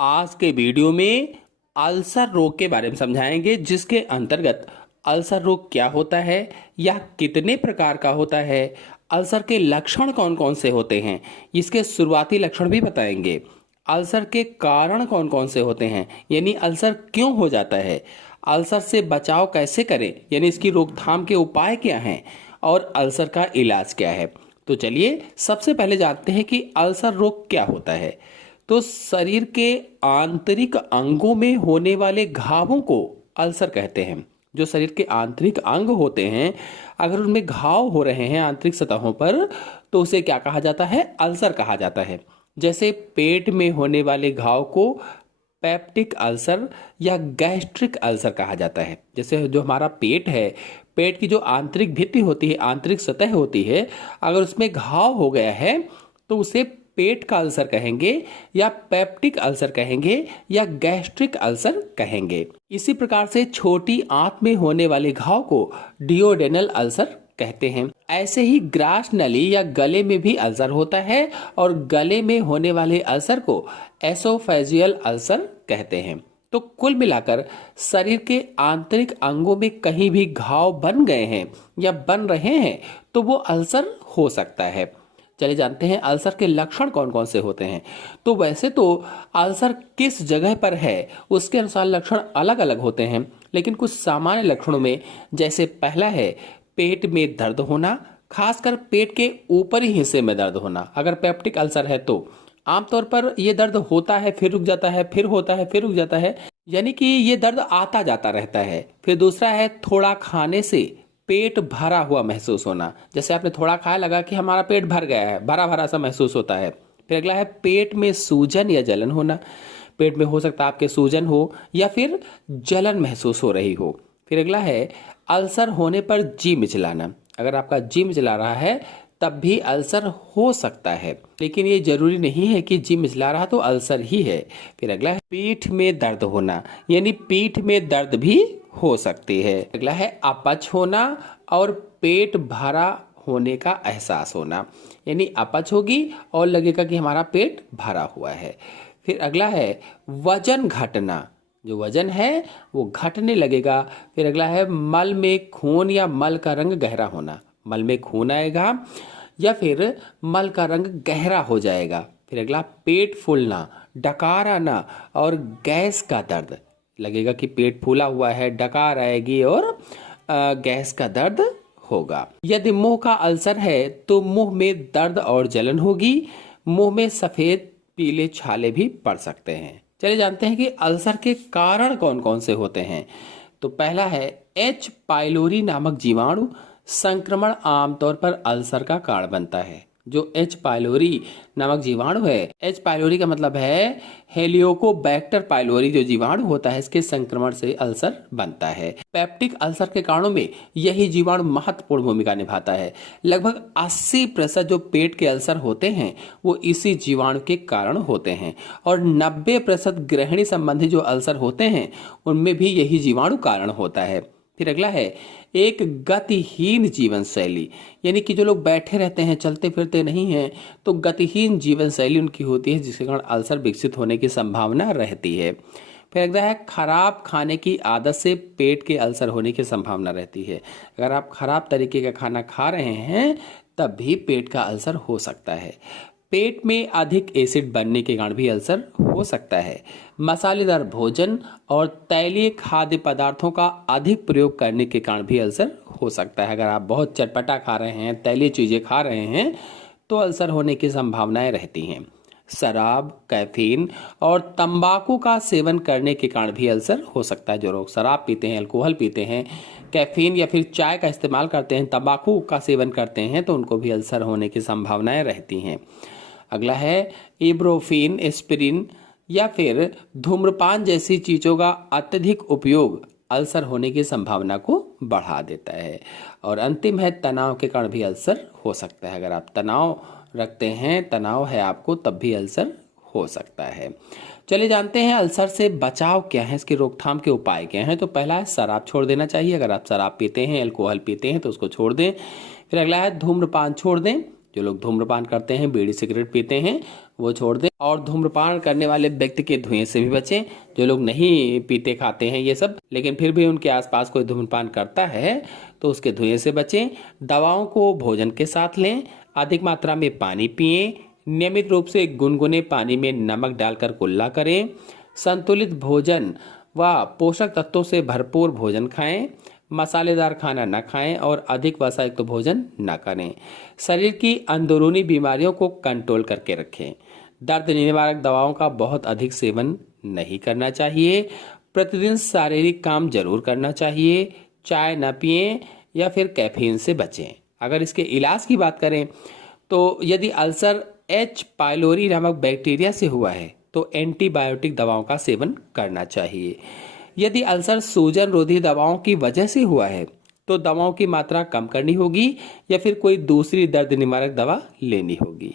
आज के वीडियो में अल्सर रोग के बारे में समझाएंगे, जिसके अंतर्गत अल्सर रोग क्या होता है या कितने प्रकार का होता है, अल्सर के लक्षण कौन कौन से होते हैं, इसके शुरुआती लक्षण भी बताएंगे, अल्सर के कारण कौन कौन से होते हैं, यानी अल्सर क्यों हो जाता है, अल्सर से बचाव कैसे करें, यानी इसकी रोकथाम के उपाय क्या हैं और अल्सर का इलाज क्या है। तो चलिए सबसे पहले जानते हैं कि अल्सर रोग क्या होता है। तो शरीर के आंतरिक अंगों में होने वाले घावों को अल्सर कहते हैं। जो शरीर के आंतरिक अंग होते हैं, अगर उनमें घाव हो रहे हैं आंतरिक सतहों पर, तो उसे क्या कहा जाता है? अल्सर कहा जाता है। जैसे पेट में होने वाले घाव को पेप्टिक अल्सर या गैस्ट्रिक अल्सर कहा जाता है। जैसे जो हमारा पेट है, पेट की जो आंतरिक भित्ति होती है, आंतरिक सतह होती है, अगर उसमें घाव हो गया है तो उसे पेट का अल्सर कहेंगे या पेप्टिक अल्सर कहेंगे या गैस्ट्रिक अल्सर कहेंगे। इसी प्रकार से छोटी आंत में होने वाले घाव को डियोडेनल अल्सर कहते हैं। ऐसे ही ग्रास नली या गले में भी अल्सर होता है और गले में होने वाले अल्सर को एसोफेजियल अल्सर कहते हैं। तो कुल मिलाकर शरीर के आंतरिक अंगों में कहीं भी घाव बन गए हैं या बन रहे हैं तो वो अल्सर हो सकता है। चलिए जानते हैं अल्सर के लक्षण कौन कौन से होते हैं। तो वैसे तो अल्सर किस जगह पर है उसके अनुसार लक्षण अलग अलग होते हैं, लेकिन कुछ सामान्य लक्षणों में जैसे पहला है पेट में दर्द होना, खासकर पेट के ऊपरी हिस्से में दर्द होना। अगर पेप्टिक अल्सर है तो आमतौर पर यह दर्द होता है, फिर रुक जाता है, फिर होता है, फिर रुक जाता है, यानी कि ये दर्द आता जाता रहता है। फिर दूसरा है थोड़ा खाने से पेट भरा हुआ महसूस होना। जैसे आपने थोड़ा खाया, लगा कि हमारा पेट भर गया है, भरा भरा सा महसूस होता है। फिर अगला है पेट में सूजन या जलन होना। पेट में हो सकता है आपके सूजन हो या फिर जलन महसूस हो रही हो। फिर अगला है अल्सर होने पर जी मिचलाना। अगर आपका जी मिचला रहा है तब भी अल्सर हो सकता है, लेकिन ये जरूरी नहीं है कि जी मिचला रहा तो अल्सर ही है। फिर अगला है पीठ में दर्द होना, यानी पीठ में दर्द भी हो सकती है। अगला है अपच होना और पेट भरा होने का एहसास होना, यानी अपच होगी और लगेगा कि हमारा पेट भरा हुआ है। फिर अगला है वजन घटना, जो वजन है वो घटने लगेगा। फिर अगला है मल में खून या मल का रंग गहरा होना, मल में खून आएगा या फिर मल का रंग गहरा हो जाएगा। फिर अगला पेट फूलना, डकार आना और गैस का दर्द, लगेगा कि पेट फूला हुआ है, डकार आएगी और गैस का दर्द होगा। यदि मुंह का अल्सर है तो मुंह में दर्द और जलन होगी, मुंह में सफेद पीले छाले भी पड़ सकते हैं। चलिए जानते हैं कि अल्सर के कारण कौन कौन से होते हैं। तो पहला है एच पाइलोरी नामक जीवाणु संक्रमण आमतौर पर अल्सर का कारण बनता है। जो एच पाइलोरी नामक जीवाणु है, एच पाइलोरी का मतलब है हेलियोकोबैक्टर पाइलोरी, जो जीवाणु होता है इसके संक्रमण से अल्सर बनता है। पेप्टिक अल्सर के कारणों में यही जीवाणु महत्वपूर्ण भूमिका निभाता है। लगभग 80% जो पेट के अल्सर होते हैं वो इसी जीवाणु के कारण होते हैं और 90% गृहिणी संबंधी जो अल्सर होते हैं उनमें भी यही जीवाणु कारण होता है। फिर अगला है एक गतिहीन जीवन शैली, यानी कि जो लोग बैठे रहते हैं, चलते फिरते नहीं हैं, तो गतिहीन जीवन शैली उनकी होती है, जिसके कारण अल्सर विकसित होने की संभावना रहती है। फिर अगला है खराब खाने की आदत से पेट के अल्सर होने की संभावना रहती है। अगर आप खराब तरीके का खाना खा रहे हैं तब भी पेट का अल्सर हो सकता है। पेट में अधिक एसिड बनने के कारण भी अल्सर हो सकता है। मसालेदार भोजन और तैलीय खाद्य पदार्थों का अधिक प्रयोग करने के कारण भी अल्सर हो सकता है। अगर आप बहुत चटपटा खा रहे हैं, तैलीय चीज़ें खा रहे हैं तो अल्सर होने की संभावनाएं रहती हैं। शराब, कैफीन और तंबाकू का सेवन करने के कारण भी अल्सर हो सकता है। जो लोग शराब पीते हैं, अल्कोहल पीते हैं, कैफीन या फिर चाय का इस्तेमाल करते हैं, तंबाकू का सेवन करते हैं, तो उनको भी अल्सर होने की संभावनाएं रहती हैं। अगला है इब्रोफिन, एस्पिरिन या फिर धूम्रपान जैसी चीज़ों का अत्यधिक उपयोग अल्सर होने की संभावना को बढ़ा देता है। और अंतिम है तनाव के कारण भी अल्सर हो सकता है। अगर आप तनाव रखते हैं, तनाव है आपको, तब भी अल्सर हो सकता है। चलिए जानते हैं अल्सर से बचाव क्या है, इसकी रोकथाम के उपाय क्या हैं। तो पहला है शराब छोड़ देना चाहिए। अगर आप शराब पीते हैं, अल्कोहल पीते हैं तो उसको छोड़ दें। फिर अगला है धूम्रपान छोड़ दें। जो लोग धूम्रपान करते हैं, बीड़ी सिगरेट पीते हैं, वो छोड़ दें। और धूम्रपान करने वाले व्यक्ति के धुएं से भी बचें। जो लोग नहीं पीते खाते हैं ये सब, लेकिन फिर भी उनके आसपास कोई धूम्रपान करता है तो उसके धुएं से बचें। दवाओं को भोजन के साथ लें। अधिक मात्रा में पानी पिएं। नियमित रूप से गुनगुने पानी में नमक डालकर कुल्ला करें। संतुलित भोजन व पोषक तत्वों से भरपूर भोजन खाएं। मसालेदार खाना न खाएं और अधिक वसायुक्त भोजन न करें। शरीर की अंदरूनी बीमारियों को कंट्रोल करके रखें। दर्द निवारक दवाओं का बहुत अधिक सेवन नहीं करना चाहिए। प्रतिदिन शारीरिक काम जरूर करना चाहिए। चाय न पिएं या फिर कैफीन से बचें। अगर इसके इलाज की बात करें तो यदि अल्सर एच पाइलोरी नामक बैक्टीरिया से हुआ है तो एंटीबायोटिक दवाओं का सेवन करना चाहिए। यदि अल्सर सूजन रोधी दवाओं की वजह से हुआ है तो दवाओं की मात्रा कम करनी होगी या फिर कोई दूसरी दर्द निवारक दवा लेनी होगी।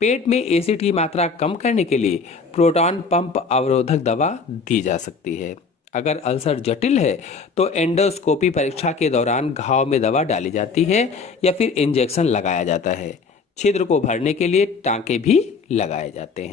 पेट में एसिड की मात्रा कम करने के लिए प्रोटॉन पंप अवरोधक दवा दी जा सकती है। अगर अल्सर जटिल है तो एंडोस्कोपी परीक्षा के दौरान घाव में दवा डाली जाती है या फिर इंजेक्शन लगाया जाता है। छिद्र को भरने के लिए टांके भी लगाए जाते हैं।